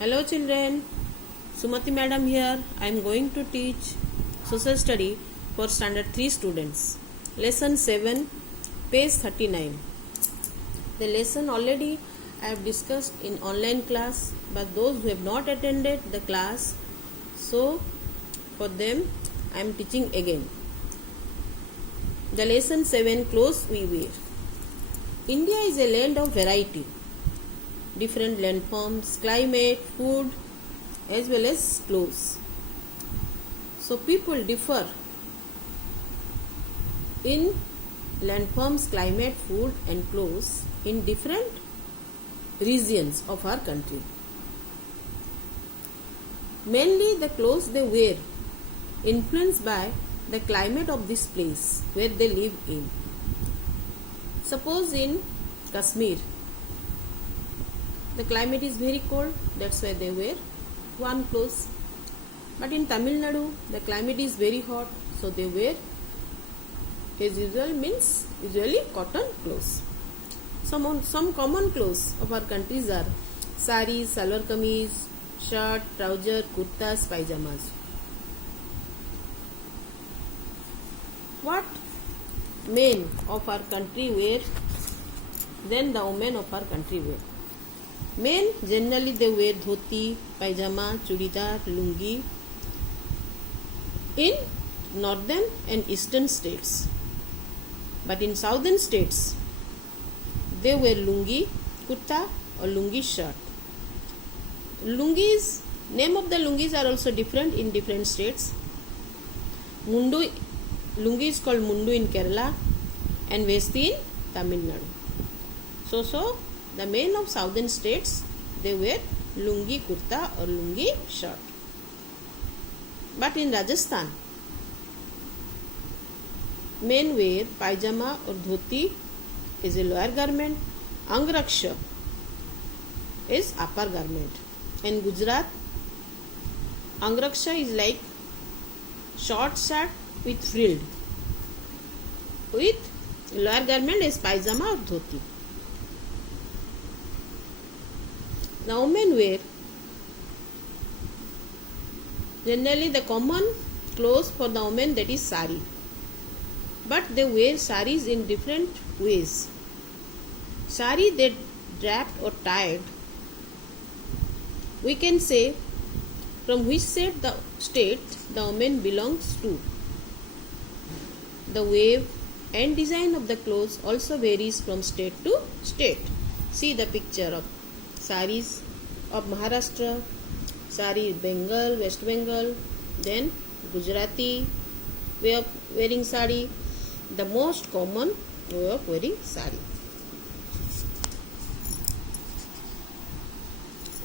Hello children, Sumati madam here. I am going to teach social study for standard 3 students. Lesson 7, page 39. The lesson already I have discussed in online class, but those who have not attended the class, so for them I am teaching again. The lesson 7, clothes we wear. India is a land of variety. Different landforms, climate, food, as well as clothes. So people differ in landforms, climate, food and clothes in different regions of our country. Mainly the clothes they wear influenced by the climate of this place where they live in. Suppose in Kashmir, the climate is very cold, that's why they wear warm clothes. But in Tamil Nadu, the climate is very hot, so they wear as usual, means usually cotton clothes. Some common clothes of our countries are saris, salwar kameez, shirt, trouser, kurtas, pajamas. What men of our country wear, then the women of our country wear. Men generally they wear dhoti, pajama, churidar, lungi in northern and eastern states. But in southern states, they wear lungi, kurta or lungi shirt. Lungis, name of the lungis are also different in different states. Lungi is called mundu in Kerala and vesti in Tamil Nadu. So the men of southern states, they wear lungi kurta or lungi shirt. But in Rajasthan, men wear pajama or dhoti is a lower garment, angraksha is upper garment. In Gujarat, angraksha is like short shirt with frilled, with lower garment is pajama or dhoti. The women wear generally the common clothes for the women, that is sari, but they wear saris in different ways. Sari they draped or tied, we can say from which state the woman belongs to. The wave and design of the clothes also varies from state to state. See the picture of saris of Maharashtra, sari Bengal, West Bengal, then Gujarati way of wearing sari, the most common way of wearing sari.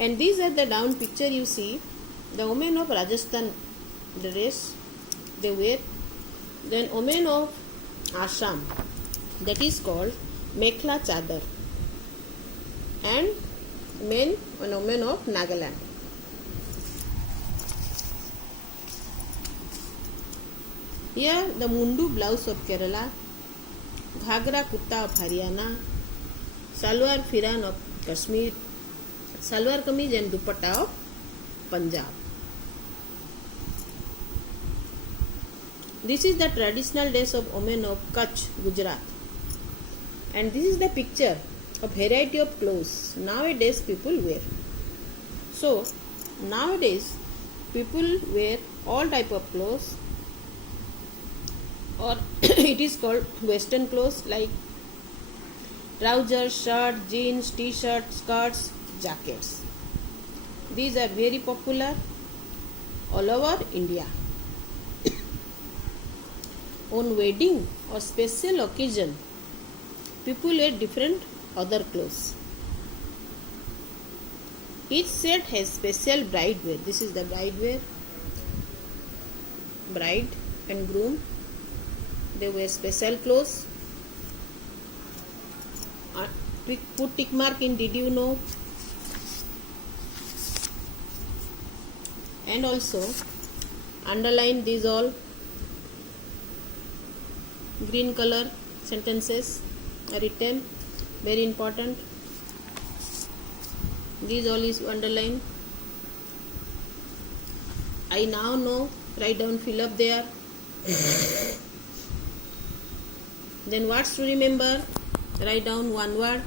And these are the down picture you see. The women of Rajasthan dress they wear. Then women of Assam, that is called Mekhla Chadar, and men and women of Nagaland. Here the mundu blouse of Kerala, ghagra kurta of Haryana, salwar firan of Kashmir, salwar kameez and dupatta of Punjab. This is the traditional dress of women of Kutch, Gujarat. And this is the picture of variety of clothes nowadays people wear. So nowadays people wear all type of clothes, or it is called western clothes like trousers, shirt, jeans, t-shirt, skirts, jackets. These are very popular all over India. On wedding or special occasion, people wear different other clothes. Each set has special bride wear. This is the bride wear. Bride and groom, they wear special clothes. Put tick mark in did you know, and also underline these all green color sentences are written, very important. These all is underlined. I now know. Write down, fill up there. Then words to remember. Write down one word.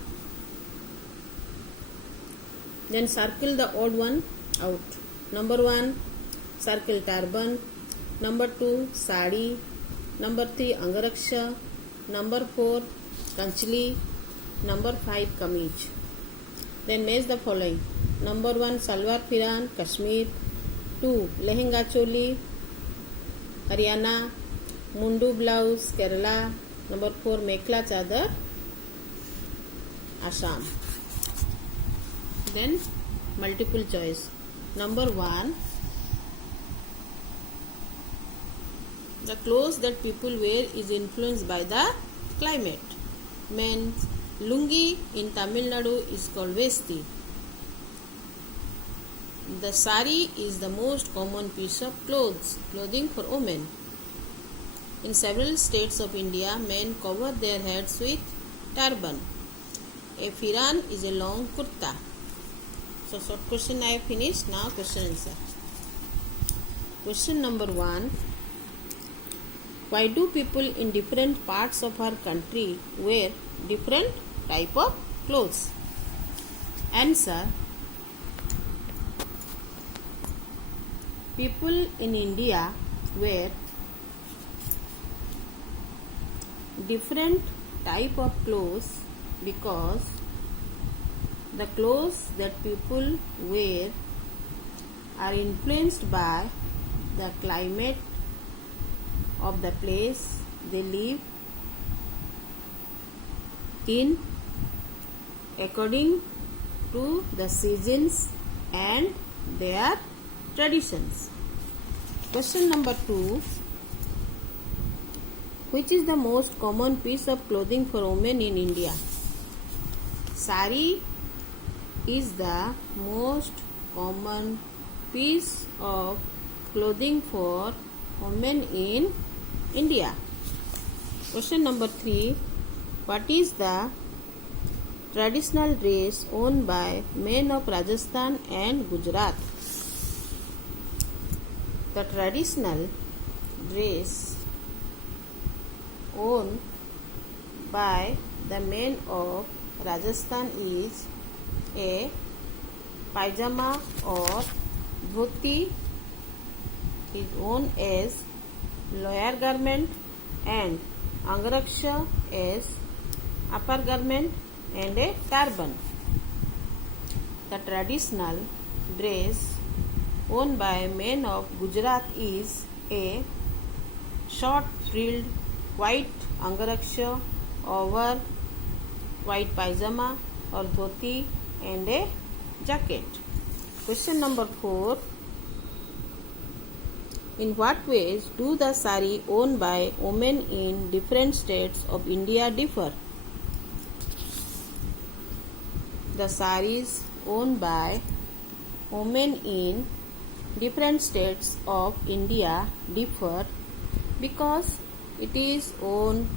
Then circle the odd one out. Number 1, circle turban. Number 2, sari. Number 3, angaraksha. Number 4, kanchli. Number 5, kameez. Then match the following. Number 1, salwar firan, Kashmir. 2, lehenga choli, Haryana. Mundu blouse, Kerala. Number 4, mekhla chadar, Assam. Then multiple choice. Number 1, the clothes that people wear is influenced by the climate. Means lungi in Tamil Nadu is called vesti. The sari is the most common piece of clothing for women. In several states of India, men cover their heads with turban. A firan is a long kurta. So short question I have finished. Now question answer. Question number 1. Why do people in different parts of our country wear different type of clothes? Answer. People in India wear different type of clothes because the clothes that people wear are influenced by the climate of the place they live in according to the seasons and their traditions. Question number 2. Which is the most common piece of clothing for women in India? Sari is the most common piece of clothing for women in India. Question number 3. What is the traditional dress worn by men of Rajasthan and Gujarat? The traditional dress worn by the men of Rajasthan is a pajama or dhoti is worn as lower garment and angaraksha as upper garment and a turban. The traditional dress worn by men of Gujarat is a short frilled white angaraksha over white pajama or dhoti and a jacket. Question number 4. In what ways do the sari worn by women in different states of India differ? The saris worn by women in different states of India differ because it is worn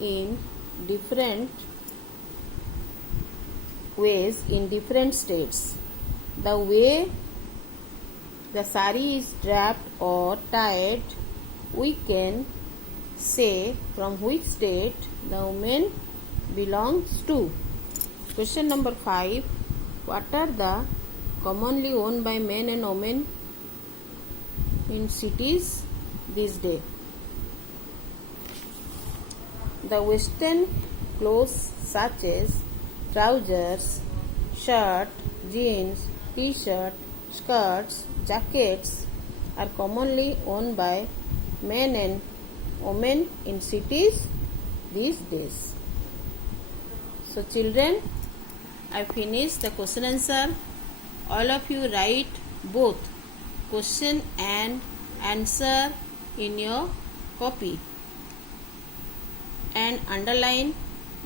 in different ways in different states. The way the sari is draped or tied, we can say from which state the woman belongs to. Question number 5. What are the commonly worn by men and women in cities these days? The western clothes such as trousers, shirt, jeans, t-shirt, skirts, jackets are commonly worn by men and women in cities these days. So children, I finished the question answer. All of you write both question and answer in your copy and underline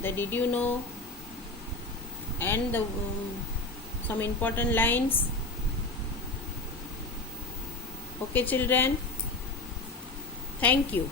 the did you know and the some important lines. Okay children, thank you.